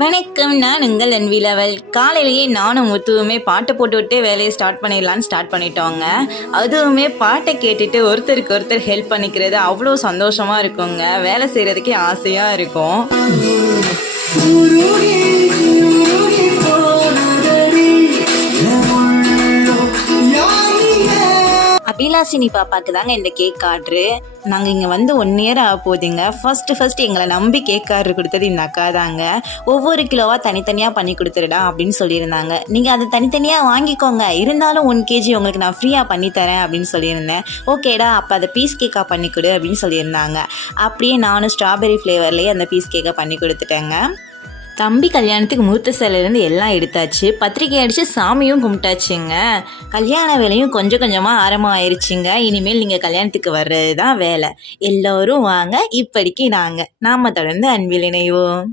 வணக்கம், நான் உங்கள் அன்பிலவல். காலையிலேயே நானும் முத்துவுமே பாட்டை போட்டுவிட்டு வேலையை ஸ்டார்ட் பண்ணிடலான்னு ஸ்டார்ட் பண்ணிட்டோங்க. அதுவுமே பாட்டை கேட்டுட்டு ஒருத்தருக்கு ஒருத்தர் ஹெல்ப் பண்ணிக்கிறது அவ்வளோ சந்தோஷமாக இருக்குங்க. வேலை செய்கிறதுக்கே ஆசையாக இருக்கும். அபிலாசினி பாப்பாவுக்கு தாங்க இந்த கேக் ஆர்டரு. நாங்கள் இங்கே வந்து 1 இயர் ஆக போகுதுங்க. ஃபஸ்ட்டு எங்களை நம்பி கேக் ஆர்டர் கொடுத்தது இந்த அக்கா தாங்க. ஒவ்வொரு கிலோவாக தனித்தனியாக பண்ணி கொடுத்துருடா அப்படின்னு சொல்லியிருந்தாங்க. நீங்கள் அதை தனித்தனியாக வாங்கிக்கோங்க, இருந்தாலும் 1 kg உங்களுக்கு நான் ஃப்ரீயாக பண்ணித்தரேன் அப்படின்னு சொல்லியிருந்தேன். ஓகேடா, அப்போ அதை பீஸ் கேக்காக பண்ணி கொடு அப்படின்னு சொல்லியிருந்தாங்க. அப்படியே நானும் ஸ்ட்ராபெரி ஃப்ளேவர்லேயே அந்த பீஸ் கேக்கை பண்ணி கொடுத்துட்டேங்க. தம்பி கல்யாணத்துக்கு மூர்த்த சிலையிலேருந்து எல்லாம் எடுத்தாச்சு. பத்திரிக்கை அடித்து சாமியும் கும்பிட்டாச்சுங்க. கல்யாண வேலையும் கொஞ்சம் கொஞ்சமாக ஆரம்பம் ஆயிடுச்சுங்க. இனிமேல் நீங்கள் கல்யாணத்துக்கு வர்றது தான் வேலை. எல்லோரும் வாங்க, இப்படிக்கு நாம் தொடர்ந்து அன்பில் இணைவோம்.